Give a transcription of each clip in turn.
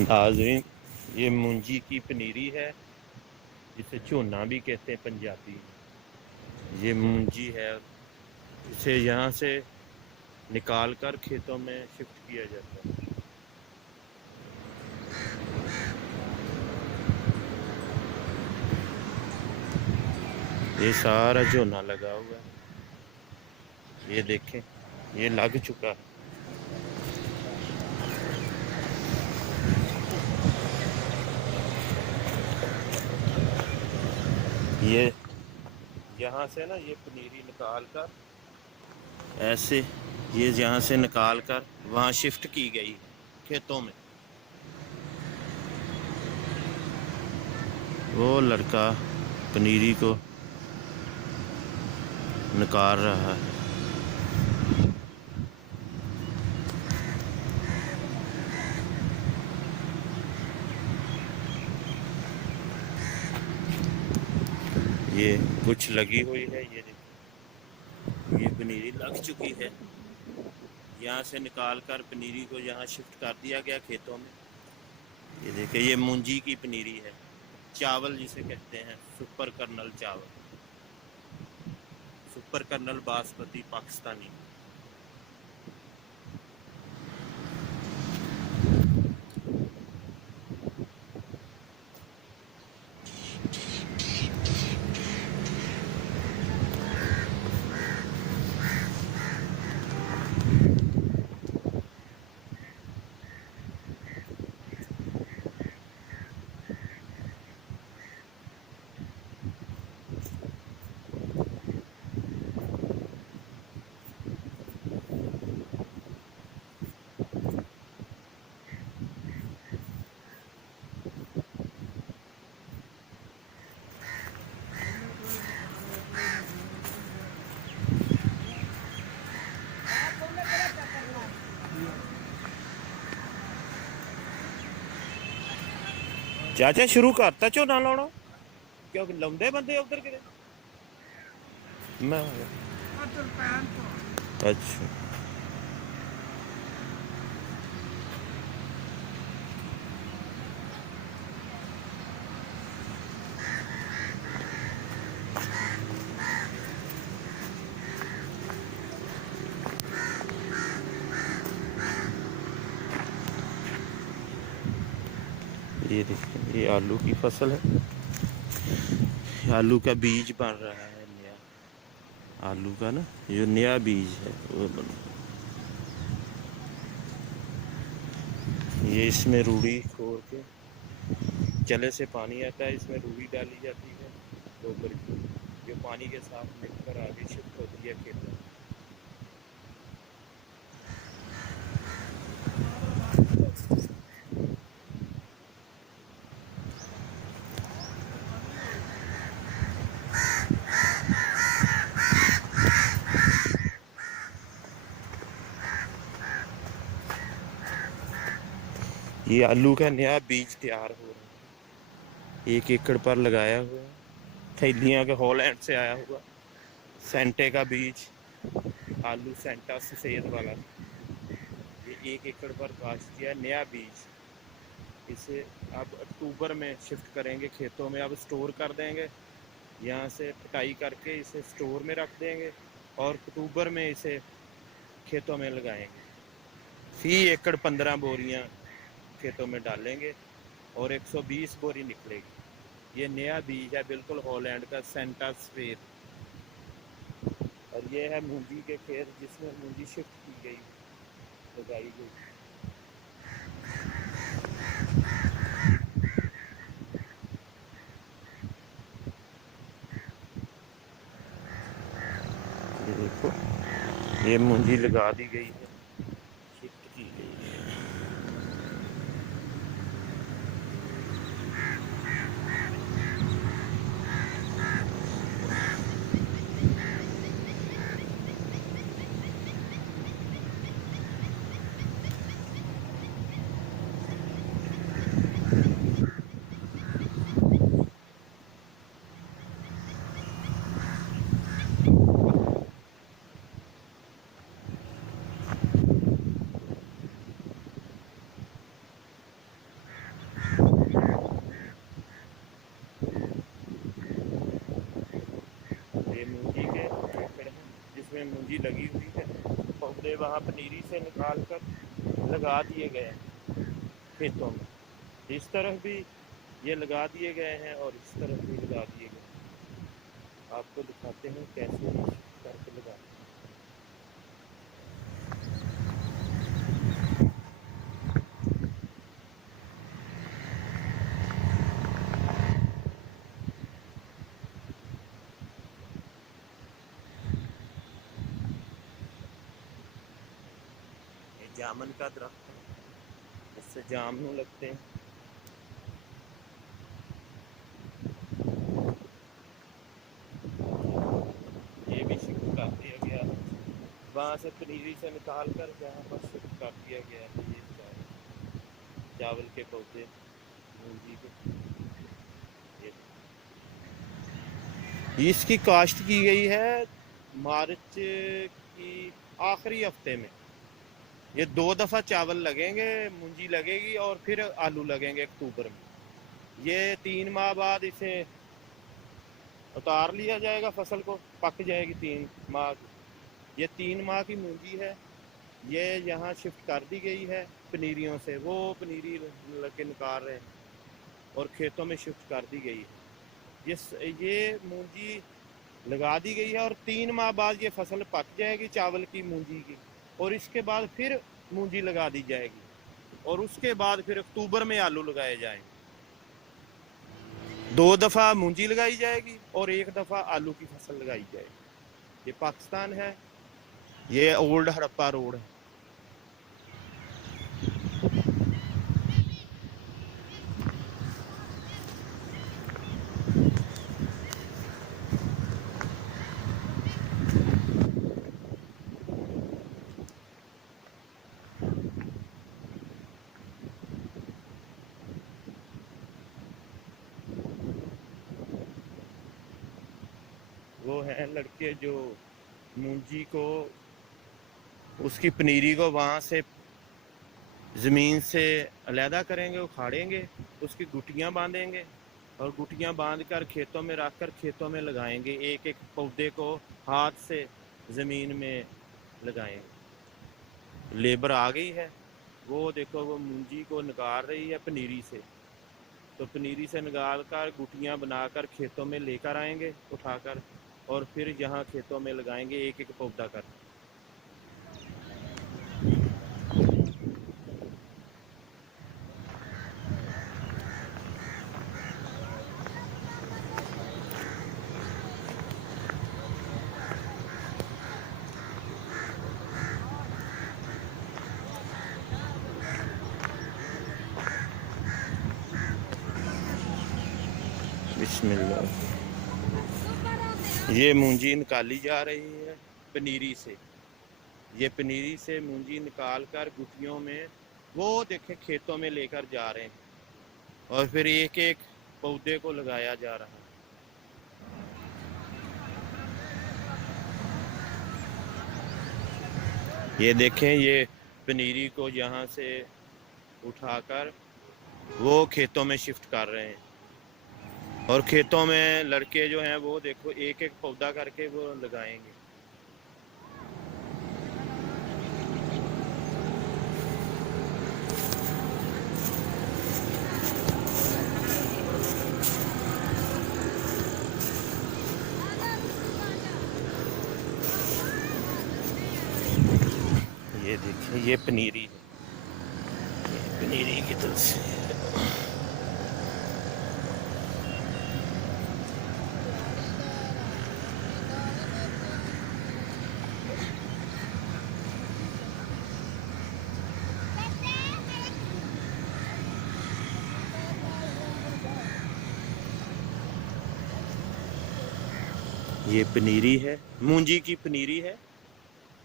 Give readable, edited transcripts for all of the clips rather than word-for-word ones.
नाज़रीन, ये मूंजी की पनीरी है, जिसे झोना भी कहते हैं पंजाबी में। ये मूंजी है, इसे यहाँ से निकाल कर खेतों में शिफ्ट किया जाता है। ये सारा झोना लगा हुआ है, ये देखें, ये लग चुका है। ये यहाँ से ना ये पनीरी निकाल कर ऐसे, ये यहाँ से निकाल कर वहाँ शिफ्ट की गई खेतों में। वो लड़का पनीरी को निकाल रहा है। ये कुछ लगी हुई है, ये देखिए, ये पनीरी लग चुकी है। यहाँ से निकाल कर पनीरी को यहाँ शिफ्ट कर दिया गया खेतों में। ये देखिए, ये मूंजी की पनीरी है, चावल जिसे कहते हैं, सुपर कर्नल चावल, सुपर कर्नल बासमती पाकिस्तानी। चाचा शुरू करता झोना लाना, क्योंकि लाउंदे बंदे उधर किते मैं अच्छा। ये देखिए, ये आलू की फसल है, आलू का बीज बन रहा है नया, आलू का ना जो नया बीज है वो बन। ये इसमें रूढ़ी खोर के चले से पानी आता है, इसमें रूढ़ी डाली जाती है गोबर की, जो पानी के साथ मिलकर आगे शिफ्ट होती है खेतों में। ये आलू का नया बीज तैयार हो रहा है, 1 एकड़ पर लगाया हुआ है, थैलियाँ के हॉलैंड से आया हुआ सेंटे का बीज, आलू सेंटा सफेद वाला। ये 1 एकड़ पर काश्त किया नया बीज, इसे अब अक्टूबर में शिफ्ट करेंगे खेतों में, अब स्टोर कर देंगे, यहाँ से कटाई करके इसे स्टोर में रख देंगे और अक्टूबर में इसे खेतों में लगाएंगे। फी एकड़ 15 बोरियां खेतों में डालेंगे और 120 बोरी निकलेगी। ये नया बीज है, बिल्कुल हॉलैंड का सेंटा सफेद। और ये है मूंजी के खेत जिसमें मूंजी शिफ्ट की गई, लगाई गई। ये देखो, ये मूंजी लगा दी गई है, शिफ्ट की गई है। वहाँ पनीरी से निकाल कर लगा दिए गए हैं खेतों में। इस तरफ भी ये लगा दिए गए हैं और इस तरफ भी लगा दिए गए हैं। आपको दिखाते हैं कैसे करके लगाते हैं। ये जामुन का दरख्त है, इससे जामुन लगते हैं। ये भी शिफ्ट कर दिया गया है, वहाँ से पनीरी से निकाल कर यहाँ पर शिफ्ट कर दिया गया है। ये चावल के पौधे मूंगी के, ये इसकी काश्त की गई है मार्च की आखिरी हफ्ते में। ये 2 दफ़ा चावल लगेंगे, मूंजी लगेगी और फिर आलू लगेंगे अक्टूबर में। ये 3 माह बाद इसे उतार लिया जाएगा, फसल को पक जाएगी 3 माह। ये 3 माह की मूंजी है, ये यहाँ शिफ्ट कर दी गई है पनीरियों से। वो पनीरी लगे निकाल रहे हैं और खेतों में शिफ्ट कर दी गई है। ये मूंजी लगा दी गई है और 3 माह बाद ये फसल पक जाएगी चावल की, मूंजी की, और इसके बाद फिर मूंजी लगा दी जाएगी और उसके बाद फिर अक्टूबर में आलू लगाए जाएंगे। 2 दफ़ा मूंजी लगाई जाएगी और 1 दफ़ा आलू की फसल लगाई जाएगी। ये पाकिस्तान है, ये ओल्ड हड़प्पा रोड है। वो हैं लड़के जो मूंजी को, उसकी पनीरी को वहाँ से ज़मीन से अलहदा करेंगे, उखाड़ेंगे, उसकी गुटियाँ बांधेंगे और गुटियाँ बांध कर खेतों में रख कर खेतों में लगाएंगे। एक एक पौधे को हाथ से ज़मीन में लगाएंगे। लेबर आ गई है, वो देखो वो मूंजी को निकाल रही है पनीरी से। तो पनीरी से निकाल कर गुटियाँ बनाकर खेतों में लेकर आएंगे उठाकर, और फिर यहाँ खेतों में लगाएंगे एक एक पौधा कर। बिस्मिल्लाह। ये मूंजी निकाली जा रही है पनीरी से। ये पनीरी से मूंजी निकाल कर गुटियों में वो देखे खेतों में लेकर जा रहे हैं और फिर एक एक पौधे को लगाया जा रहा है। ये देखें, ये पनीरी को यहाँ से उठाकर वो खेतों में शिफ्ट कर रहे हैं और खेतों में लड़के जो हैं वो देखो एक एक पौधा करके वो लगाएंगे। ये देखिए, ये पनीरी है, पनीरी की तरफ से ये पनीरी है, मूंजी की पनीरी है।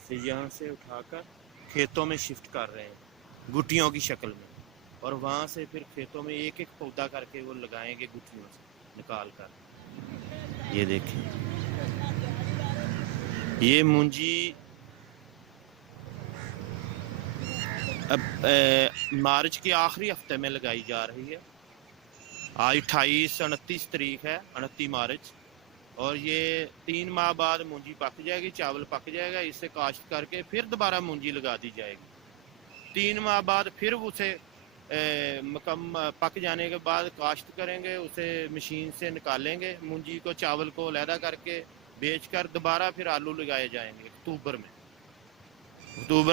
से यहाँ से उठाकर खेतों में शिफ्ट कर रहे हैं गुटियों की शक्ल में, और वहाँ से फिर खेतों में एक एक पौधा करके वो लगाएंगे गुटियों से निकाल कर। ये देखिए, ये मूंजी अब मार्च के आखिरी हफ्ते में लगाई जा रही है। आज 28-29 तारीख है, 29 मार्च। और ये 3 माह बाद मूंजी पक जाएगी, चावल पक जाएगा, इससे काश्त करके फिर दोबारा मूंजी लगा दी जाएगी। 3 माह बाद फिर उसे पक जाने के बाद काश्त करेंगे, उसे मशीन से निकालेंगे मूंजी को, चावल को अलहदा करके बेचकर दोबारा फिर आलू लगाए जाएंगे। अक्टूबर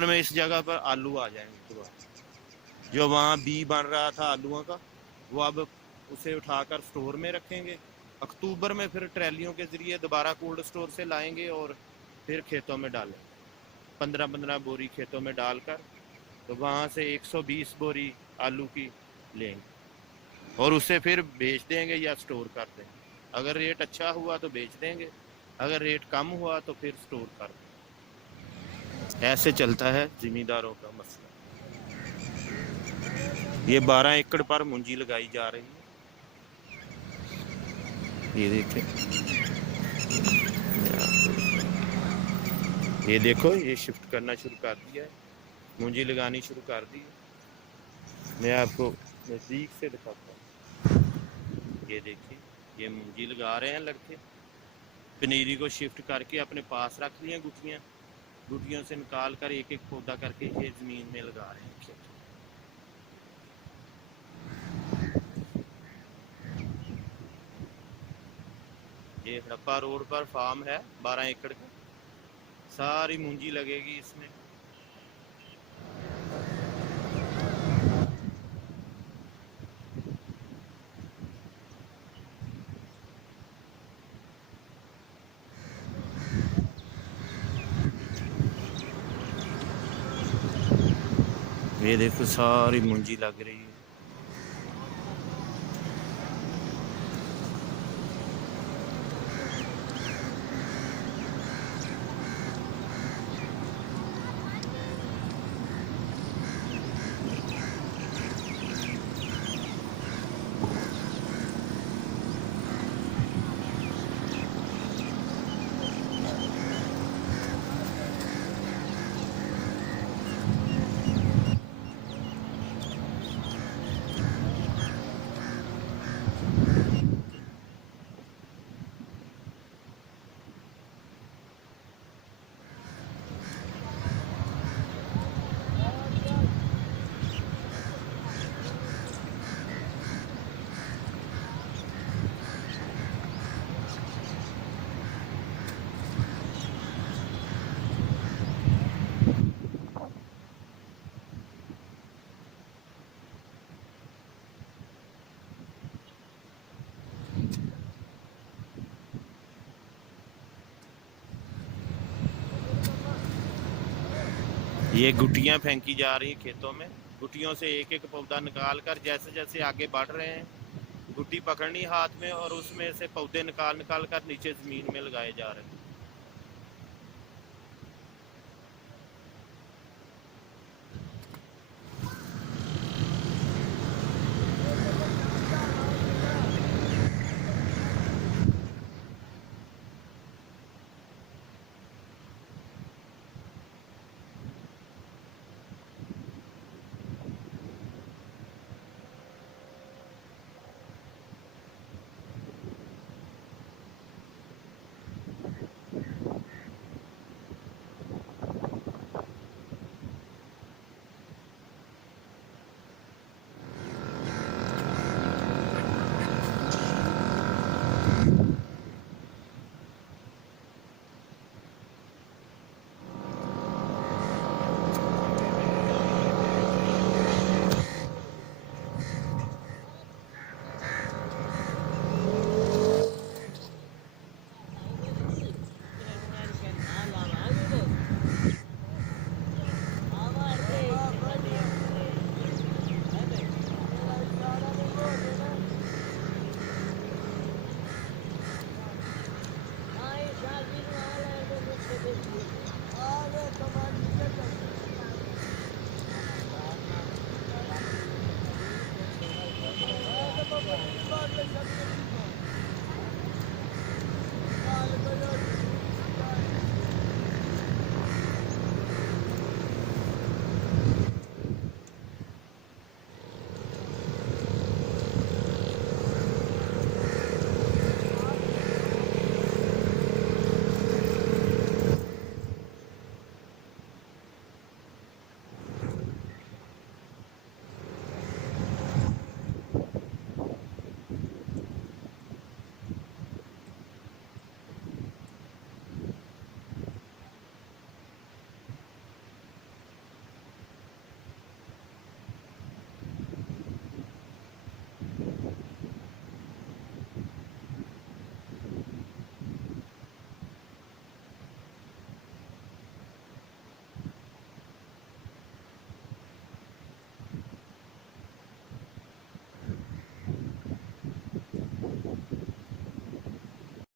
में इस जगह पर आलू आ जाएंगे दोबारा। जो वहाँ बी बन रहा था आलूओं का, वो अब उसे उठाकर स्टोर में रखेंगे। अक्टूबर में फिर ट्रैलियों के ज़रिए दोबारा कोल्ड स्टोर से लाएंगे और फिर खेतों में डालेंगे। 15-15 बोरी खेतों में डालकर तो वहाँ से 120 बोरी आलू की लेंगे और उसे फिर बेच देंगे या स्टोर कर देंगे। अगर रेट अच्छा हुआ तो बेच देंगे, अगर रेट कम हुआ तो फिर स्टोर कर देंगे। ऐसे चलता है जिमींदारों का मसला। ये 12 एकड़ पर मूंजी लगाई जा रही है। ये देखिए, ये देखो, ये शिफ्ट करना शुरू कर दिया है, मूंजी लगानी शुरू कर दी है। मैं आपको नज़दीक से दिखाता हूँ। ये देखिए, ये मूंजी लगा रहे हैं लड़के। पनीरी को शिफ्ट करके अपने पास रख लिया, गुटियों से निकाल कर एक एक पौधा करके ये ज़मीन में लगा रहे हैं खेत। ये हड़प्पा रोड पर फार्म है 12 एकड़ का, सारी मूंजी लगेगी इसमें। ये देखो, सारी मूंजी लग रही है। ये गुटियां फेंकी जा रही खेतों में। गुटियों से एक एक पौधा निकाल कर, जैसे जैसे आगे बढ़ रहे हैं, गुटी पकड़नी हाथ में और उसमें से पौधे निकाल निकाल कर नीचे ज़मीन में लगाए जा रहे हैं।